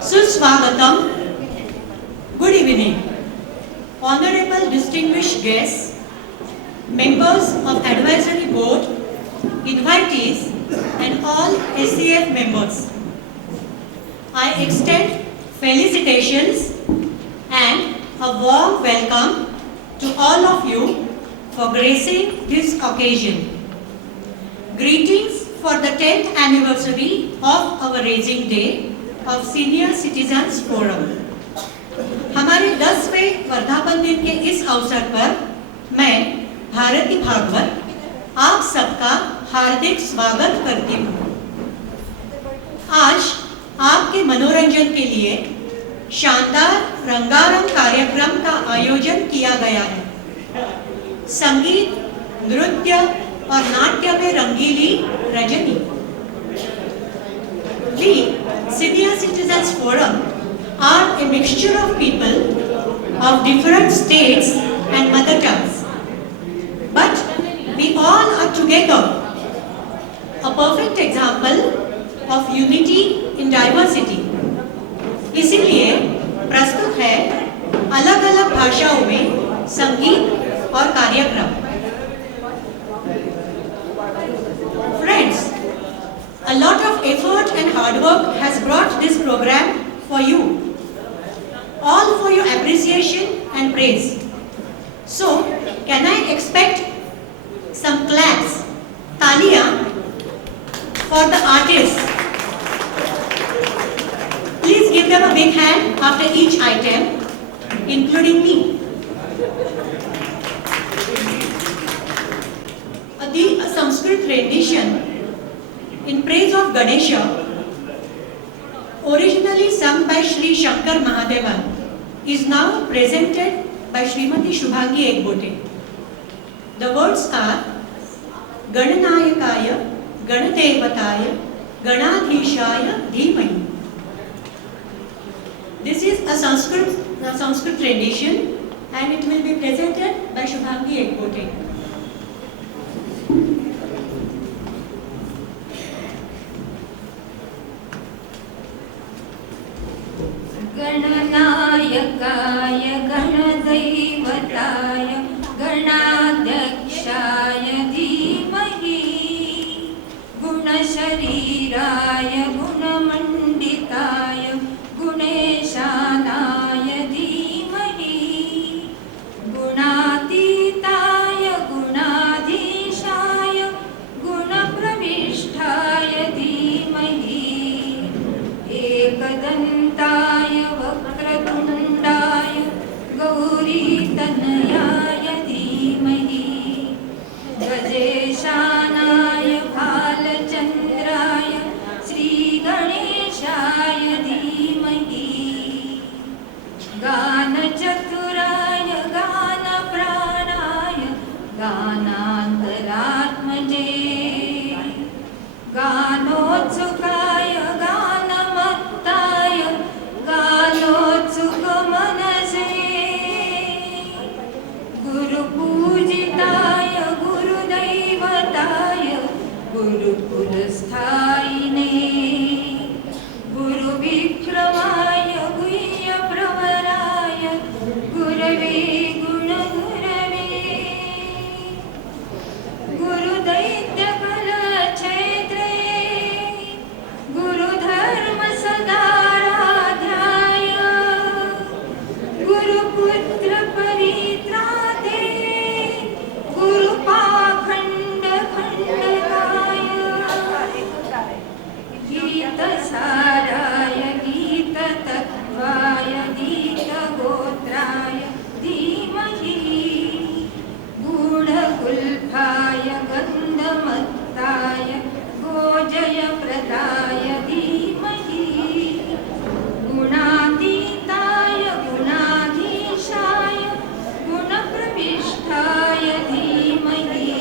Suswagatam. Good evening. Honorable distinguished guests, members of Advisory Board, invitees, and all SCF members. I extend felicitations and a warm welcome to all of you for gracing this occasion. Greetings for the 10th anniversary of our Raising Day of Senior Citizens Forum. हमारे 10वें वर्धापन दिन के इस अवसर पर मैं भारती भागवत आप सबका हार्दिक स्वागत करती हूँ। आज आपके मनोरंजन के लिए शानदार रंगारंग कार्यक्रम का आयोजन किया गया है। संगीत, नृत्य और नाट्य में रंगीली Rajni. We, Senior Citizens Forum, are a mixture of people of different states and mother tongues. But we all are together, a perfect example of unity in diversity. इसीलिए प्रस्तुत है अलग-अलग भाषाओं में संगीत और कार्यक्रम। Friends, a lot of effort and hard work has brought this program for you, all for your appreciation and praise. So, can I expect some claps, talia, for the artists? Please give them a big hand after each item, including me. The Sanskrit rendition in praise of Ganesha, originally sung by Sri Shankar Mahadevan, is now presented by Srimati Shubhangi Ekbote. The words are Gananayakaya, Ganadevataya, Ganadhishaya Dhimahi. This is a Sanskrit rendition and it will be presented by Shubhangi Ekbote. गणनायकाय गणदैवताय गणाध्यक्षाय धीमहि गुणशरीराय गुणमण्डिताय गुणेशानाय धीमहि गुणातीताय गुणाधीशाय गुणप्रविष्टाय धीमहि एकदन्ताय वक्रतुण्डाय गौरीतनयाय धीमहि गजेशानाय भालचन्द्राय श्रीगणेशाय धीमहि गानचतुराय गानप्राणाय गानान्तरात्मजे गानोत्सुकाय गानमत्ताय गानोत्सुकमनसे गुरुपूजिताय गुरुदैवताय गुरुकुलस्थायिने गुरुविक्रमाय गुह्यप्रवराय गुरवे गुणगुरवे गुरुदैत्यकलक्षेत्रे गुरुधर्मसदाराध्याय गुरुपुत्रपरित्राते गुरुपाखण्डखण्डकाय गीतसाराय गीततत्त्वाय गीतगोत्राय धीमहि गूढगुल्फाय गन्धमत्ताय गोजयप्रदाय धीमहि गुणातीताय गुणाधीशाय गुणप्रविष्टाय धीमहि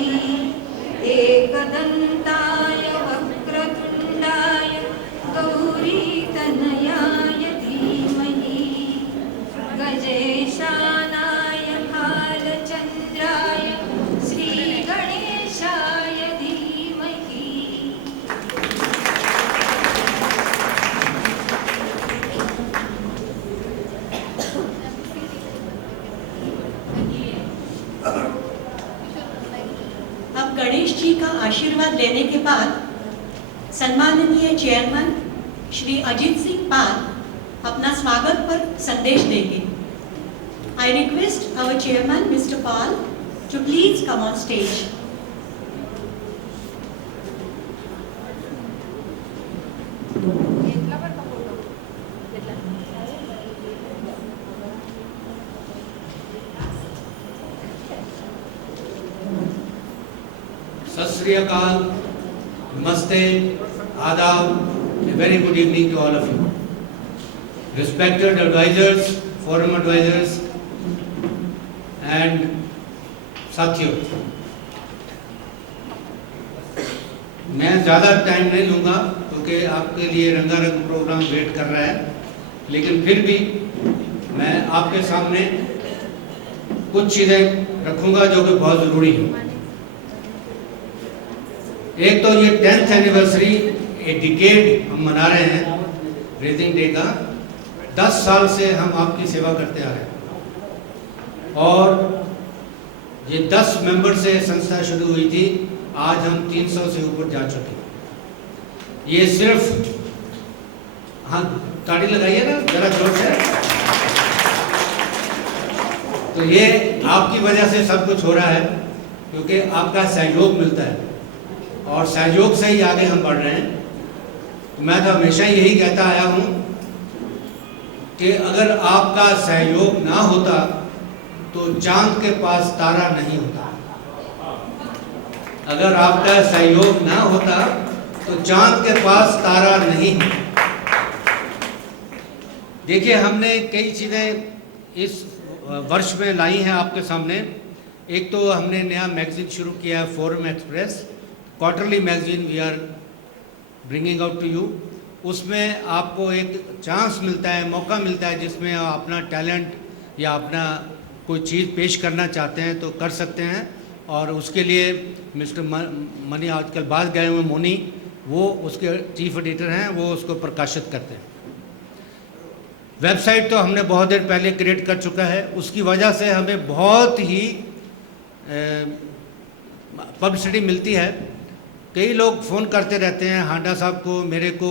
एकदन्ताय वक्रतुण्डाय गौरीतनयाय धीमहि गजेशानाय भालचन्द्राय श्रीगणेशाय धीमहि गणेश जी का आशीर्वाद लेने के बाद सम्माननीय चेयरमैन श्री अजीत सिंह पाल अपना स्वागत पर संदेश देंगे। I request our chairman Mr. Pal to please come on stage. सत श्री अकाल, नमस्ते, आदाब, a very good evening to all of you. Respected advisors, forum advisors and साथियों, मैं ज़्यादा टाइम नहीं लूँगा क्योंकि आपके लिए रंगारंग प्रोग्राम वेट कर रहा है, लेकिन फिर भी मैं आपके सामने कुछ चीज़ें रखूँगा जो कि बहुत ज़रूरी है। एक तो ये 10th एनिवर्सरी, ए डिकेड हम मना रहे हैं रेजिंग डे का। 10 साल से हम आपकी सेवा करते आ रहे हैं और ये 10 मेंबर से संस्था शुरू हुई थी, आज हम 300 से ऊपर जा चुके हैं। ये सिर्फ, हाँ ताड़ी लगाइए ना जरा जोर से। तो ये आपकी वजह से सब कुछ हो रहा है क्योंकि आपका सहयोग मिलता है और सहयोग से ही आगे हम बढ़ रहे हैं। तो मैं तो हमेशा यही कहता आया हूँ कि अगर आपका सहयोग ना होता तो चांद के पास तारा नहीं होता। अगर आपका सहयोग ना होता तो चांद के पास तारा नहीं होता। देखिए, हमने कई चीज़ें इस वर्ष में लाई हैं आपके सामने। एक तो हमने नया मैगजीन शुरू किया है, forum express quarterly magazine we are bringing out to you. उसमें आपको एक चांस मिलता है, मौका मिलता है जिसमें आप अपना टैलेंट या अपना कोई चीज़ पेश करना चाहते हैं तो कर सकते हैं। और उसके लिए मिस्टर मनी, आजकल बात गए हुए मोनी, वो उसके चीफ एडिटर हैं, वो उसको प्रकाशित करते हैं। वेबसाइट तो हमने बहुत देर पहले क्रिएट कर चुका है, उसकी वजह से हमें बहुत ही पब्लिसिटी मिलती है। कई लोग फ़ोन करते रहते हैं हांडा साहब को, मेरे को,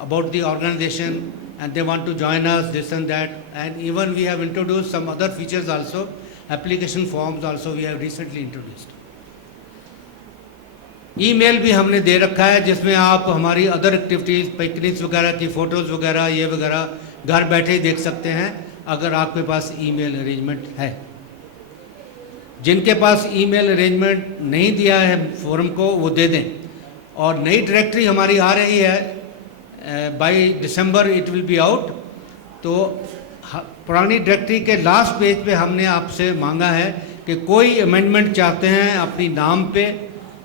about the organisation and they want to join us, this and that, and even we have introduced some other features also, application forms also we have recently introduced. Email भी हमने दे रखा है जिसमें आप हमारी अदर एक्टिविटीज़, पिकनिक्स वगैरह की photos वगैरह ये वगैरह घर बैठे ही देख सकते हैं अगर आपके पास ईमेल अरेंजमेंट है। जिनके पास ईमेल अरेंजमेंट नहीं दिया है फोरम को, वो दे दें। और नई डायरेक्टरी हमारी आ रही है, by December it will be out. तो पुरानी डायरेक्टरी के लास्ट पेज पे हमने आपसे मांगा है कि कोई अमेंडमेंट चाहते हैं अपनी नाम पे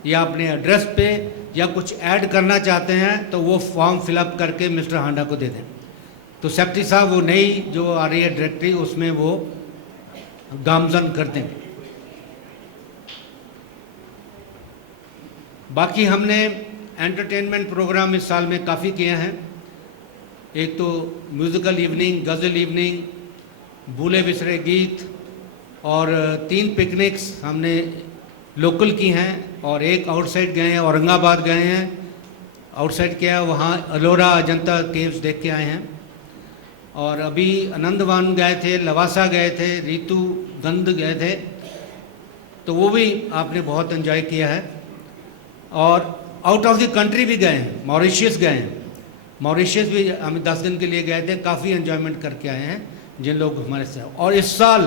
या अपने एड्रेस पे या कुछ ऐड करना चाहते हैं तो वो फॉर्म फिलअप करके मिस्टर हांडा को दे दें। तो सेक्रेटरी साहब वो नई जो आ रही है डायरेक्टरी उसमें वो गामजन कर देंगे। बाकी हमने एंटरटेनमेंट प्रोग्राम इस साल में काफ़ी किए हैं। एक तो म्यूज़िकल इवनिंग, गज़ल इवनिंग, भूले बिसरे गीत और 3 पिकनिक्स हमने लोकल की हैं और एक आउटसाइड गए हैं, औरंगाबाद गए हैं, आउटसाइड किया है, वहाँ अलोरा अजंता केव्स देख के आए हैं। और अभी आनंदवन गए थे, लवासा गए थे, रीतु गंध गए थे, तो वो भी आपने बहुत एंजॉय किया है। और आउट ऑफ द कंट्री भी गए हैं, मॉरिशस गए हैं, मॉरिशस भी हम 10 दिन के लिए गए थे, काफ़ी एंजॉयमेंट करके आए हैं जिन लोग हमारे साथ। और इस साल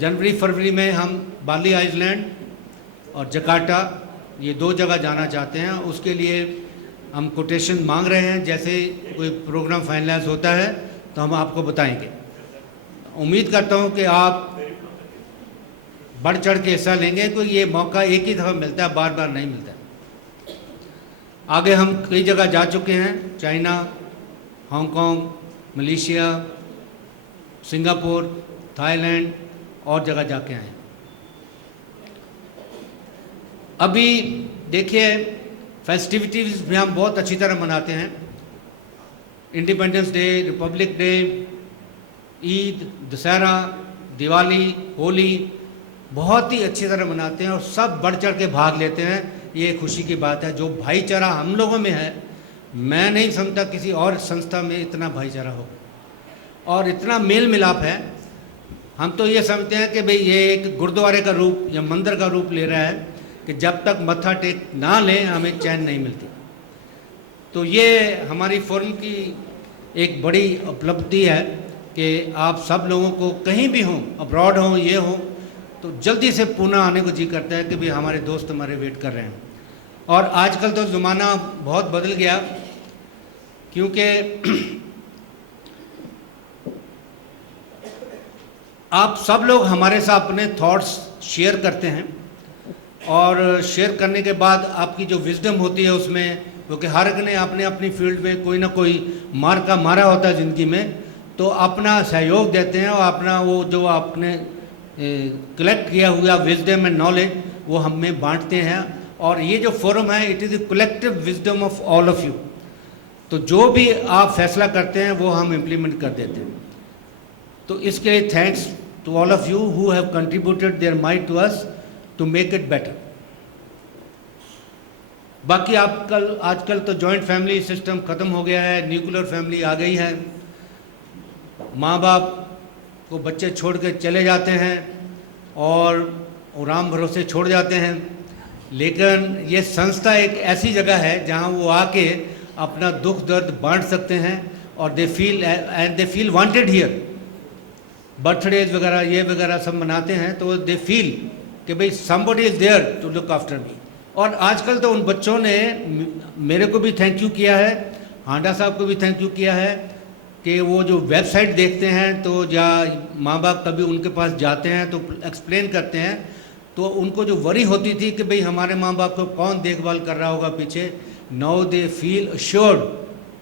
जनवरी फरवरी में हम बाली आइलैंड और जकार्ता ये 2 जगह जाना चाहते हैं। उसके लिए हम कोटेशन मांग रहे हैं, जैसे कोई प्रोग्राम फाइनलाइज होता है तो हम आपको बताएंगे। उम्मीद करता हूँ कि आप बढ़ चढ़ के हिस्सा लेंगे, क्योंकि ये मौका एक ही दफ़ा मिलता है, बार बार नहीं मिलता। आगे हम कई जगह जा चुके हैं, China, Hong Kong, Malaysia, Singapore, Thailand और जगह जाके आए। अभी देखिए फेस्टिविटीज़ भी हम बहुत अच्छी तरह मनाते हैं। Independence day, Republic day, Eid, Dussehra, Diwali, Holi, बहुत ही अच्छी तरह मनाते हैं और सब बढ़ चढ़ के भाग लेते हैं। ये खुशी की बात है। जो भाईचारा हम लोगों में है, मैं नहीं समझता किसी और संस्था में इतना भाईचारा हो और इतना मेल मिलाप है। हम तो ये समझते हैं कि भाई ये एक गुरुद्वारे का रूप या मंदिर का रूप ले रहा है कि जब तक मत्था टेक ना लें हमें चैन नहीं मिलती। तो ये हमारी फोरम की एक बड़ी उपलब्धि है कि आप सब लोगों को कहीं भी हों, अब्रॉड हों, ये हों, तो जल्दी से पुणे आने को जी करता है कि भाई हमारे दोस्त हमारे वेट कर रहे हैं। और आजकल तो ज़माना बहुत बदल गया, क्योंकि आप सब लोग हमारे साथ अपने थॉट्स शेयर करते हैं और शेयर करने के बाद आपकी जो विजडम होती है उसमें, क्योंकि हर एक ने अपने अपनी फील्ड में कोई ना कोई मारा होता है ज़िंदगी में, तो अपना सहयोग देते हैं और अपना वो जो आपने कलेक्ट किया हुआ विजडम एंड नॉलेज वो हम में बांटते हैं। और ये जो फोरम है, it is the collective wisdom of all of you. तो जो भी आप फैसला करते हैं वो हम इम्प्लीमेंट कर देते हैं। तो इसके लिए thanks to all of you who have contributed their mind to us to make it better. बाकी आजकल तो जॉइंट फैमिली सिस्टम ख़त्म हो गया है, न्यूक्लियर फैमिली आ गई है। माँ बाप को बच्चे छोड़ के चले जाते हैं और राम भरोसे छोड़ जाते हैं, लेकिन ये संस्था एक ऐसी जगह है जहाँ वो आके अपना दुख दर्द बांट सकते हैं और they feel wanted here. Birthdays वगैरह ये वगैरह सब मनाते हैं तो दे फील कि भाई somebody is there to look after me. और आजकल तो उन बच्चों ने मेरे को भी थैंक यू किया है, हांडा साहब को भी थैंक यू किया है कि वो जो वेबसाइट देखते हैं तो या माँ बाप कभी उनके पास जाते हैं तो एक्सप्लेन करते हैं, तो उनको जो वरी होती थी कि भाई हमारे माँ बाप को कौन देखभाल कर रहा होगा पीछे, नाउ दे फील अश्योर्ड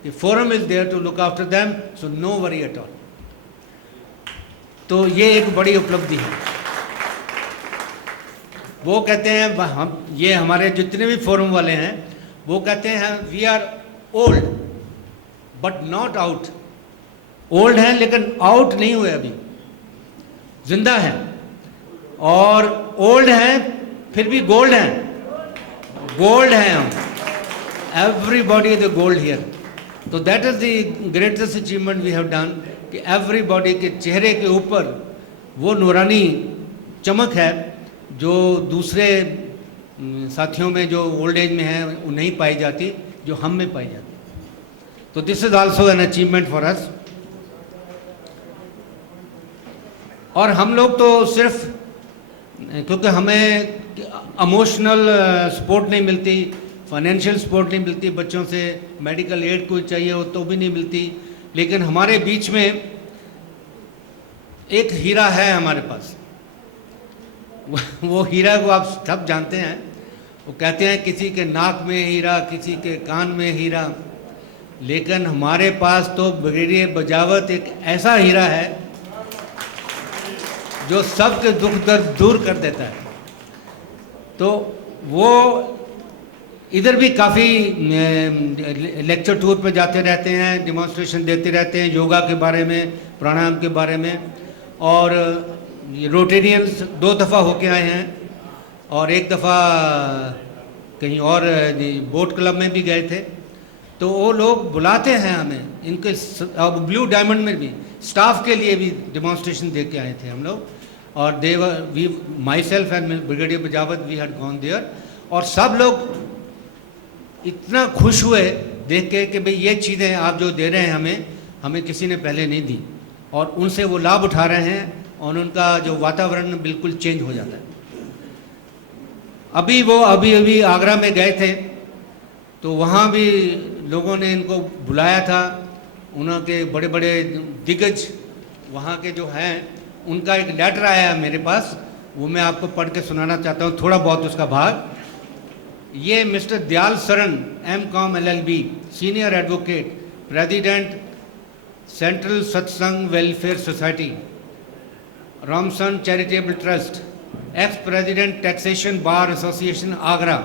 कि forum is there to look after them, so no worry at all. तो ये एक बड़ी उपलब्धि है। वो कहते हैं हम, ये हमारे जितने भी फोरम वाले हैं वो कहते हैं we are old but not out. Old हैं लेकिन आउट नहीं हुए, अभी जिंदा हैं, और ओल्ड हैं फिर भी गोल्ड हैं। गोल्ड हैं हम, everybody is the gold here. तो that is the greatest achievement we have done कि एवरीबॉडी के चेहरे के ऊपर वो नूरानी चमक है जो दूसरे साथियों में जो ओल्ड एज में है वो नहीं पाई जाती, जो हम में पाई जाती। तो this is also an achievement for us. और हम लोग तो सिर्फ क्योंकि हमें इमोशनल सपोर्ट नहीं मिलती, फाइनेंशियल सपोर्ट नहीं मिलती, बच्चों से मेडिकल एड कोई चाहिए हो तो भी नहीं मिलती, लेकिन हमारे बीच में एक हीरा है हमारे पास। वो हीरा को आप सब जानते हैं। वो कहते हैं किसी के नाक में हीरा, किसी के कान में हीरा, लेकिन हमारे पास तो ब्रिगेडियर बजावत एक ऐसा हीरा है जो सबके दुख दर्द दूर कर देता है। तो वो इधर भी काफ़ी लेक्चर टूर पे जाते रहते हैं, डिमॉन्स्ट्रेशन देते रहते हैं योगा के बारे में, प्राणायाम के बारे में। और रोटेरियंस 2 दफ़ा होके आए हैं और एक दफ़ा कहीं और बोट क्लब में भी गए थे। तो वो लोग बुलाते हैं हमें, इनके ब्लू डायमंड में भी स्टाफ के लिए भी डिमॉन्स्ट्रेशन दे के आए थे हम लोग। और we myself and brigadier Bajawat we had gone there, और सब लोग इतना खुश हुए देख के कि भाई ये चीज़ें आप जो दे रहे हैं हमें किसी ने पहले नहीं दी, और उनसे वो लाभ उठा रहे हैं और उनका जो वातावरण बिल्कुल चेंज हो जाता है। अभी आगरा में गए थे तो वहाँ भी लोगों ने इनको बुलाया था। उनके बड़े बड़े दिग्गज वहाँ के जो हैं उनका एक लेटर आया है मेरे पास, वो मैं आपको पढ़ के सुनाना चाहता हूँ थोड़ा बहुत उसका भाग। ये mister Dayal Saran M.Com LLB, senior advocate, president central Satsang welfare society, Ramsan charitable trust, ex president taxation bar association Agra,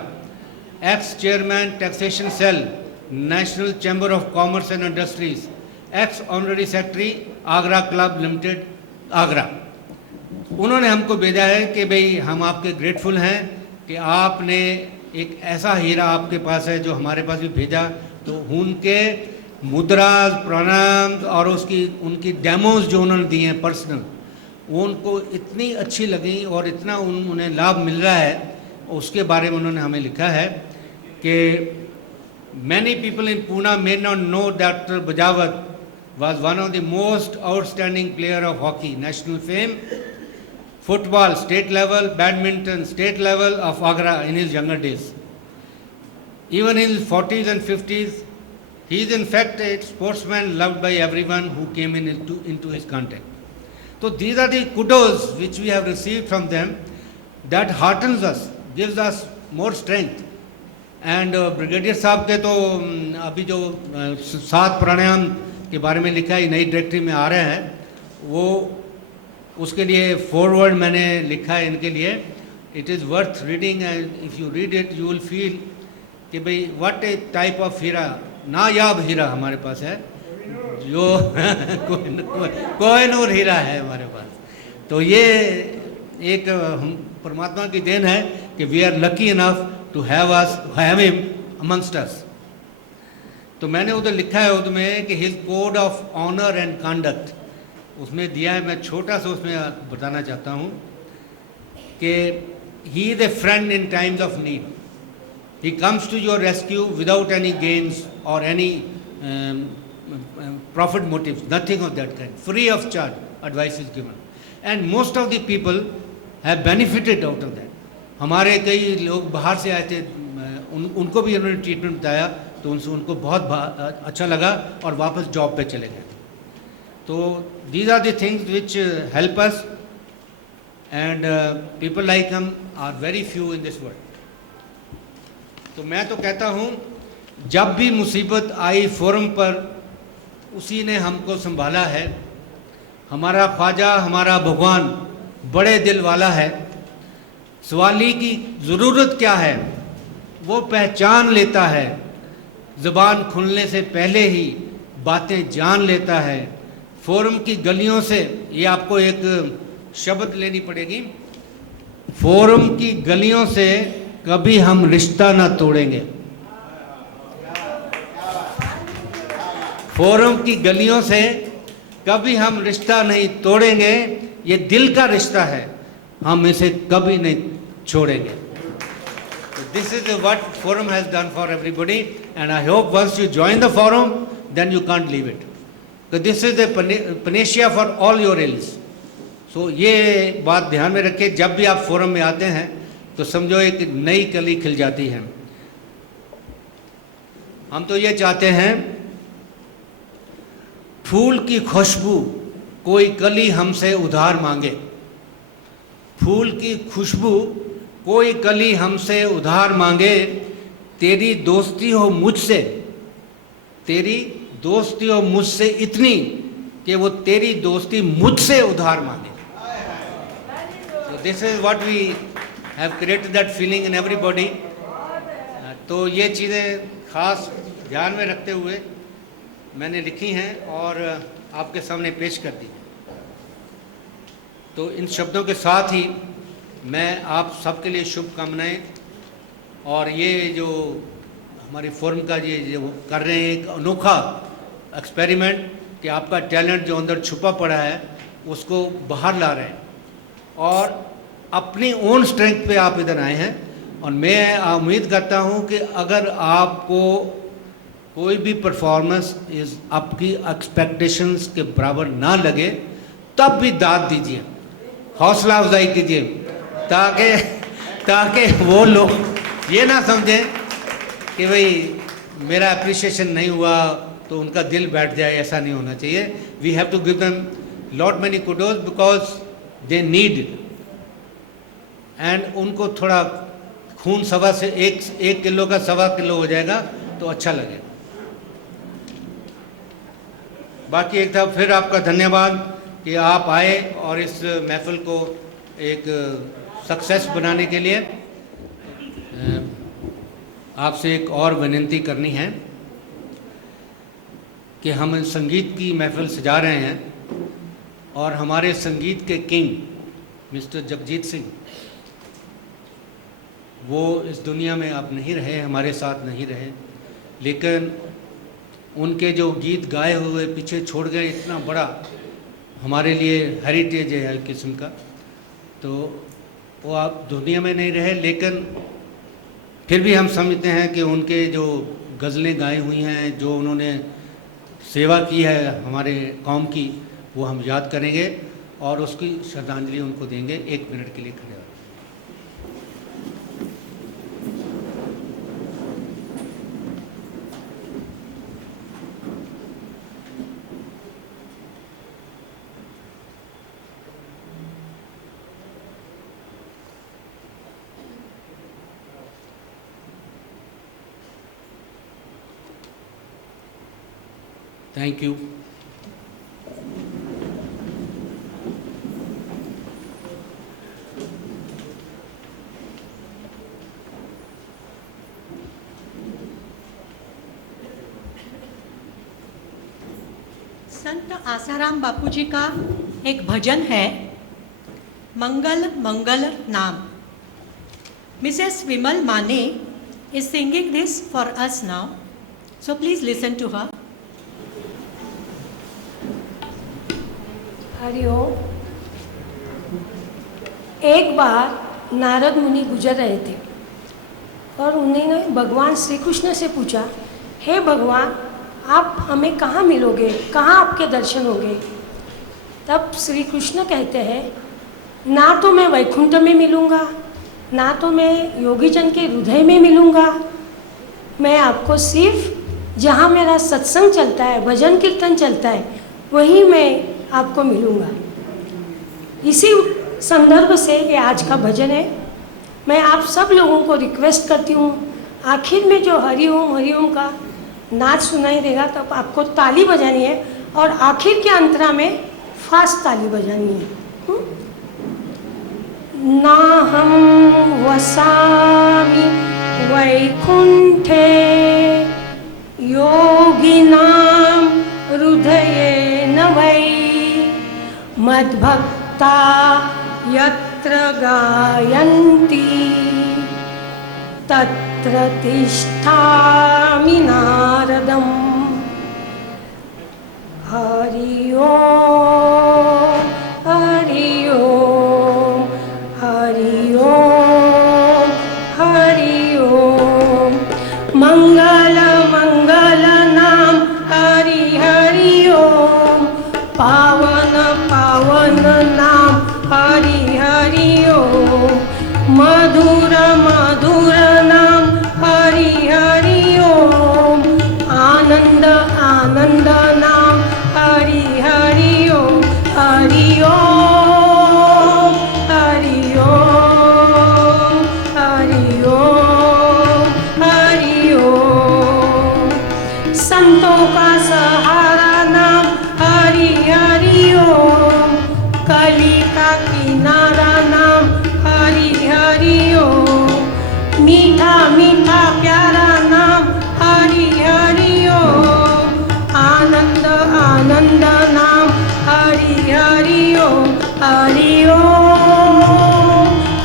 ex chairman taxation cell national chamber of commerce and industries, ex honorary secretary Agra club limited Agra. उन्होंने हमको भेजा है कि भाई हम आपके grateful हैं कि आपने एक ऐसा हीरा आपके पास है जो हमारे पास भी भेजा। तो उनके मुद्राज, प्रणाम और उनकी डेमोज जो उन्होंने दिए हैं पर्सनल, वो उनको इतनी अच्छी लगी और इतना उन्हें लाभ मिल रहा है, उसके बारे में उन्होंने हमें लिखा है कि many people in Poona may not know that बजावत was one of the most outstanding player of hockey, national fame, football, state level, badminton, state level of Agra in his younger days. Even in his 40s and 50s, he is in fact a sportsman loved by everyone who came into his contact. So these are the kudos which we have received from them that heartens us, gives us more strength. And brigadier साहब के तो अभी जो 7 प्राणायाम के बारे में लिखा है, नई डायरेक्टरी में आ रहे हैं, वो उसके लिए फॉरवर्ड मैंने लिखा है इनके लिए. It is worth reading and if you read it you will feel कि भाई व्हाट ए टाइप ऑफ हीरा, नायाब हीरा हमारे पास है, जो कोहिनूर हीरा है हमारे पास. तो ये एक परमात्मा की देन है कि we are lucky enough to have him amongst us. तो मैंने उधर लिखा है उसमें कि his code of honour and conduct उसमें दिया है. मैं छोटा सा उसमें बताना चाहता हूँ कि he is a friend in times of need. He comes to your rescue without any gains और any profit motive, nothing of that kind, free of charge advice is given and most of the people have benefited out of that. हमारे कई लोग बाहर से आए थे, उनको भी उन्होंने ट्रीटमेंट बताया तो उनको बहुत अच्छा लगा और वापस जॉब पे चले गए. तो these are the things which help us and people like हम are very few in this world. तो मैं तो कहता हूँ जब भी मुसीबत आई फोरम पर उसी ने हमको संभाला है. हमारा ख्वाजा, हमारा भगवान बड़े दिल वाला है. सवाली की ज़रूरत क्या है वो पहचान लेता है. ज़ुबान खुलने से पहले ही बातें जान लेता है. फोरम की गलियों से, ये आपको एक शब्द लेनी पड़ेगी, फोरम की गलियों से कभी हम रिश्ता ना तोड़ेंगे. फोरम की गलियों से कभी हम रिश्ता नहीं तोड़ेंगे. ये दिल का रिश्ता है, हम इसे कभी नहीं छोड़ेंगे. This is what forum has done for everybody and I hope once you join the forum then you can't leave it. So this is the panacea for all your ills. So ये बात ध्यान में रखें, जब भी आप forum में आते हैं तो समझो एक नई कली खिल जाती है. हम तो ये चाहते हैं फूल की खुशबू कोई कली हमसे उधार मांगे. फूल की खुशबू कोई कली हमसे उधार मांगे. तेरी दोस्ती हो मुझसे, तेरी दोस्ती हो मुझसे इतनी कि वो तेरी दोस्ती मुझसे उधार मांगे. So this is what we have created that feeling in everybody. तो ये चीज़ें खास ध्यान में रखते हुए मैंने लिखी हैं और आपके सामने पेश कर दी. तो इन शब्दों के साथ ही मैं आप सबके लिए शुभकामनाएं. और ये जो हमारी फोरम का ये जो कर रहे हैं एक अनोखा एक्सपेरिमेंट कि आपका टैलेंट जो अंदर छुपा पड़ा है उसको बाहर ला रहे हैं और अपनी ओन स्ट्रेंथ पे आप इधर आए हैं. और मैं उम्मीद करता हूँ कि अगर आपको कोई भी परफॉर्मेंस इस आपकी एक्सपेक्टेशंस के बराबर ना लगे तब भी दाद दीजिए, हौसला अफजाई कीजिए, ताकि वो लोग ये ना समझें कि भाई मेरा अप्रिशिएशन नहीं हुआ तो उनका दिल बैठ जाए. ऐसा नहीं होना चाहिए. We have to give them lot many kudos because they need and उनको थोड़ा खून सवा से एक किलो का 1.25 किलो हो जाएगा तो अच्छा लगेगा. बाकी एक था फिर आपका धन्यवाद कि आप आए और इस महफिल को एक सक्सेस बनाने के लिए. आपसे एक और विनती करनी है कि हम संगीत की महफिल सजा रहे हैं और हमारे संगीत के किंग मिस्टर जगजीत सिंह, वो इस दुनिया में अब नहीं रहे, हमारे साथ नहीं रहे, लेकिन उनके जो गीत गाए हुए पीछे छोड़ गए, इतना बड़ा हमारे लिए हेरिटेज है एक किस्म का। तो वो आप दुनिया में नहीं रहे, लेकिन फिर भी हम समझते हैं कि उनके जो गज़लें गाई हुई हैं, जो उन्होंने सेवा की है हमारे कौम की, वो हम याद करेंगे और उसकी श्रद्धांजलि उनको देंगे। 1 मिनट के लिए खड़े हो। Thank you. संत आसाराम बापू जी का एक भजन है, मंगल मंगल नाम। मिसेस विमल माने is singing this for us now, so please listen to her. Hariom. एक बार नारद मुनि गुजर रहे थे और उन्होंने भगवान श्री कृष्ण से पूछा, हे भगवान, आप हमें कहाँ मिलोगे, कहाँ आपके दर्शन होंगे? तब श्री कृष्ण कहते हैं, ना तो मैं वैकुंठ में मिलूँगा, ना तो मैं योगी जन के हृदय में मिलूँगा। मैं आपको सिर्फ जहाँ मेरा सत्संग चलता है, भजन कीर्तन चलता है, वहीं मैं आपको मिलूँगा। इसी संदर्भ से ये आज का भजन है। मैं आप सब लोगों को रिक्वेस्ट करती हूँ, आखिर में जो हरिओम का नाच सुनाई देगा तब आपको ताली बजानी है और आखिर के अंतरा में फास्ट ताली बजानी है। ना हम वसामि वैकुंठे योगिनां हृदयेन वै मद्भक्ता यत्र गायन्ति तत्र तिष्ठामि नारदम्। हरि ओम हरि ओम हरि ओम हरि ओम। मंगल मंगल नाम हरि हरि ओम। पावन पावन नाम हरि हरि ओम। मधुर मधुर नाम हरि हरि ओम। आनंद आनंद नाम हरि हरि ओम। हरि ओम हरि ओम हरि ओम हरि ओम। संतों का सहारा नाम हरि हरि ओम। कली का किनारा नाम हरि हरि ओम। मीठा मीठा प्यारा नाम हरि हरि ओम। आनंद आनंद नाम हरि हरि ओम। हरि ओम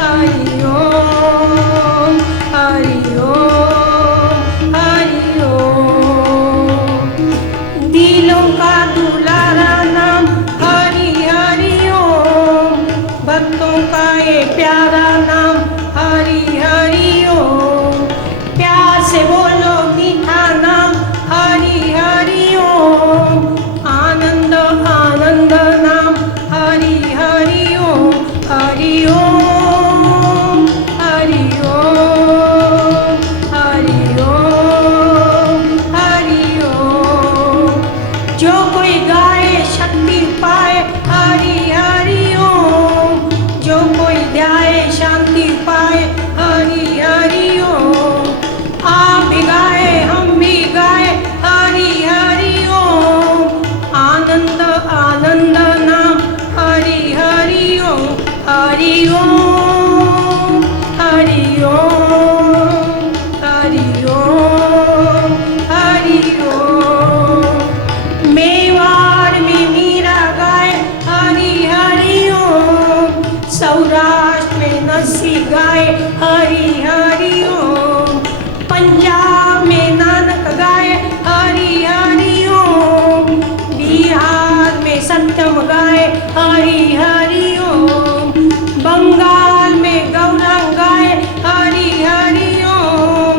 हरि ओम हरि ओम हरि ओम। पंजाब में नानक गाए हरि हरि ओम, बिहार में सत्यम गाए हरि हरि ओम, बंगाल में गौरंग गाए हरि हरि ओम,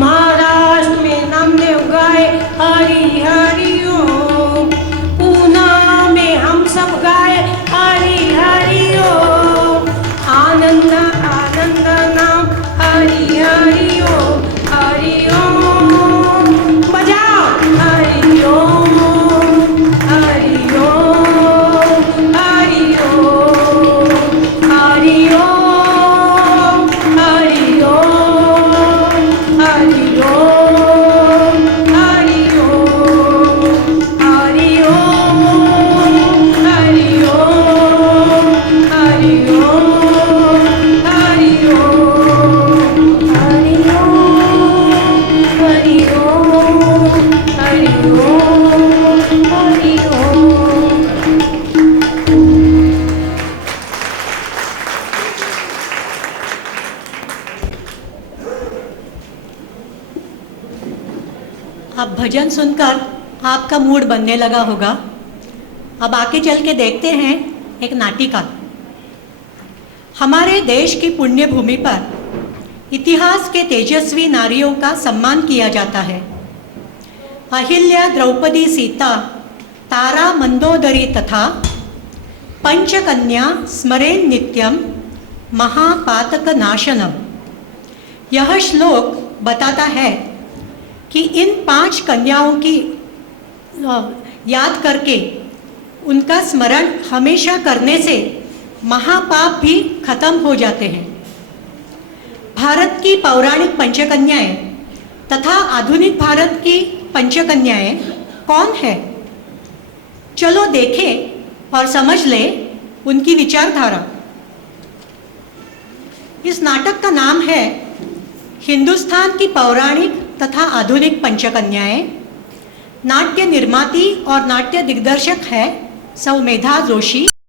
महाराष्ट्र में नामदेव गाए हरि हरि ओम, पूना में हम सब गाए हरि हरि ओम, आनंद आनंद नाम हरि हरि ओम, हरि ओम बजाओ हरि ओम, हरि ओम, हरि ओम, हरि ओम, हरि ओम, हरि ओम, हरि ओम, हरि ओम, हरि ओम, हरि ओम, हरि ओम, हरि ओम, हरि ओम, हरि ओम, हरि ओम। अब भजन सुनकर आपका मूड बनने लगा होगा। अब आगे चल के देखते हैं एक नाटिका। हमारे देश की पुण्य भूमि पर इतिहास के तेजस्वी नारियों का सम्मान किया जाता है। अहिल्या, द्रौपदी, सीता, तारा, मंदोदरी तथा पंचकन्या स्मरेन नित्यम महापातक नाशनम। यह श्लोक बताता है कि इन 5 कन्याओं की याद करके उनका स्मरण हमेशा करने से महापाप भी खत्म हो जाते हैं। भारत की पौराणिक पंचकन्याएं तथा आधुनिक भारत की पंचकन्याएं कौन है? चलो देखें और समझ लें उनकी विचारधारा। इस नाटक का नाम है हिंदुस्तान की पौराणिक तथा आधुनिक पंचकन्याएं। नाट्य निर्माती और नाट्य दिग्दर्शक है सौमेधा जोशी।